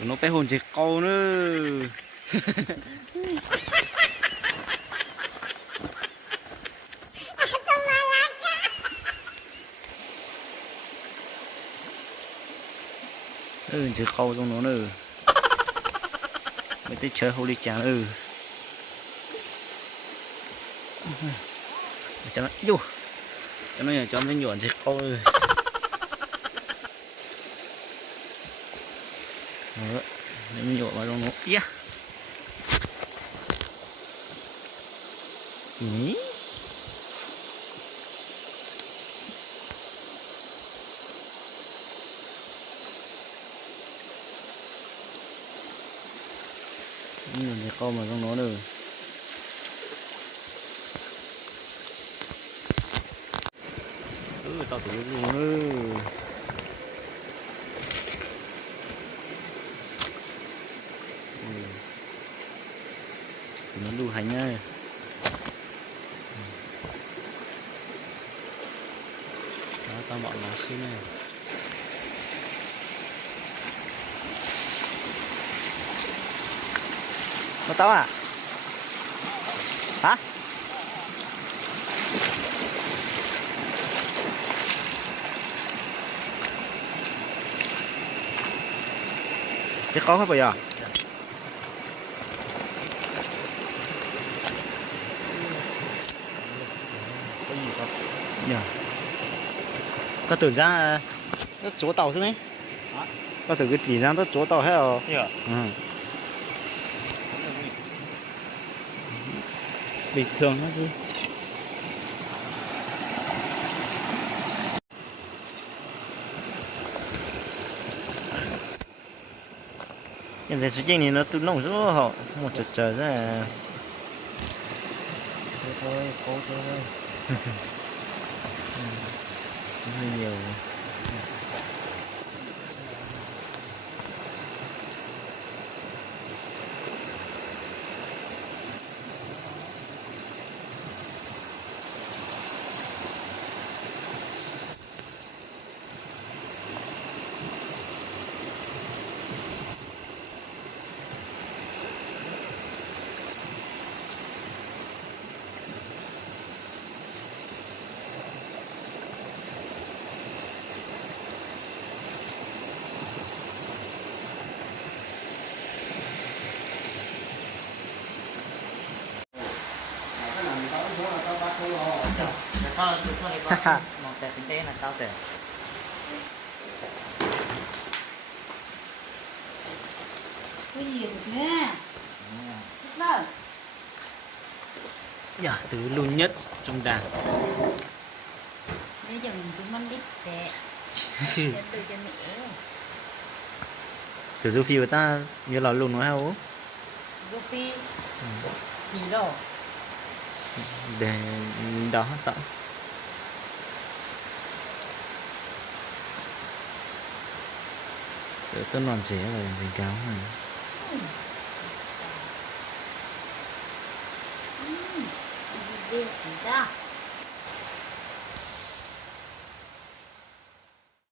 nó bé hồn chết câu nữa. Chết câu trong nó nữa. Mấy cái chơi holy chàng cho nó vô cho nó cho nó nhuận chết câu nó nhuộm vào trong nó kia. Ý. Nhuộm chết câu mà trong nó nữa. Tao tự luôn nữa. Nó đu hành nha. Đó, tao bọn nó xin này. Nó tao à? Hả? Chứ có hết bây giờ. Ta tưởng ra nó chỗ tàu thế này. Ta tưởng cái chỉ ra nó chỗ tàu hết rồi. Bình thường nó gì. Hiện tại số trình thì nó tự nông rất họ một chờ ra. Thôi cố thôi. Hơi nhiều. Một tệ kinh tế là cao tệ. Cái gì được nè. Vâng. Dạ, từ luôn nhất trong đàn. Bây giờ mình cũng ăn ít tệ. Từ cho mẹ. Từ Sophie của ta như là luôn nói hả? Sophie. Gì đâu? Để đó tạo. Để tôi non trẻ là gì cáo này. Điều gì đó.